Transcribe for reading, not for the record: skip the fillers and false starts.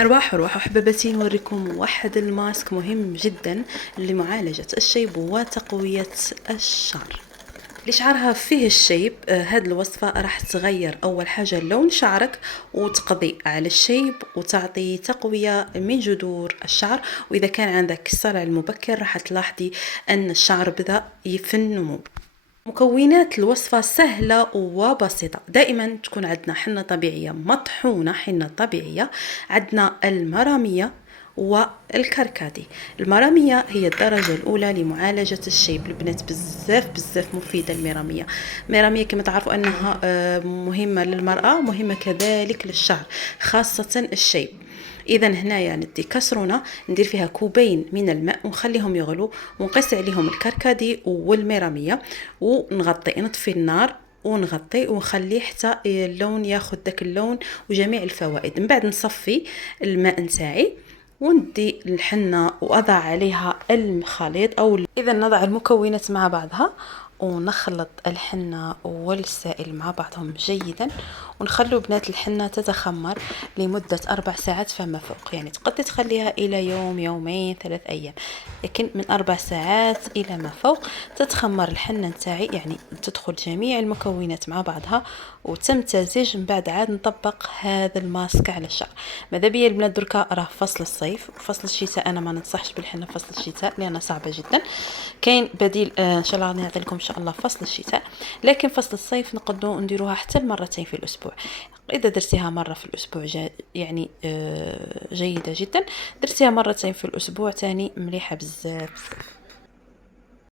أرواح أحبابتي، نوريكم واحد الماسك مهم جدا لمعالجة الشيب وتقوية الشعر. لشعرها فيه الشيب، هاد الوصفة راح تغير أول حاجة لون شعرك وتقضي على الشيب وتعطي تقوية من جذور الشعر. وإذا كان عندك الصلع المبكر راح تلاحظي أن الشعر بدأ في النمو. مكونات الوصفة سهلة وبسيطة. دائما تكون عندنا حنة طبيعية مطحونة، حنة طبيعية. عندنا المرامية والكركدي. المرامية هي الدرجة الأولى لمعالجة الشيب. البنات بزاف مفيدة المرامية كما تعرفوا أنها مهمة للمرأة، مهمة كذلك للشعر، خاصة الشيب. اذا هنايا ندي كسرونه ندير فيها كوبين من الماء ونخليهم يغلوا، ونقيس عليهم الكركدي والميراميه ونغطي، نطفي النار ونغطي ونخليه حتى اللون ياخذ داك اللون وجميع الفوائد. من بعد نصفي الماء نتاعي وندي الحنه واضع عليها الخليط، او اذا نضع المكونات مع بعضها ونخلط الحنة والسائل مع بعضهم جيدا، ونخلو بنات الحنة تتخمر لمدة 4 ساعات فما فوق. يعني تقدر تخليها إلى يوم، يومين، 3 أيام، لكن من 4 ساعات إلى ما فوق تتخمر الحنة نتاعي. يعني تدخل جميع المكونات مع بعضها وتمتزج. من بعد عاد نطبق هذا الماسك على الشعر. ماذا بيا البنات دركا راه فصل الصيف وفصل الشتاء، انا ما ننصحش بالحنه فصل الشتاء لانها صعبه جدا. كاين بديل ان شاء الله نعطي لكم ان شاء الله فصل الشتاء، لكن فصل الصيف نقدروا نديروها حتى مرتين في الاسبوع. اذا درتيها مره في الاسبوع يعني جيده جدا. درتيها مرتين في الاسبوع تاني مليحه بزاف.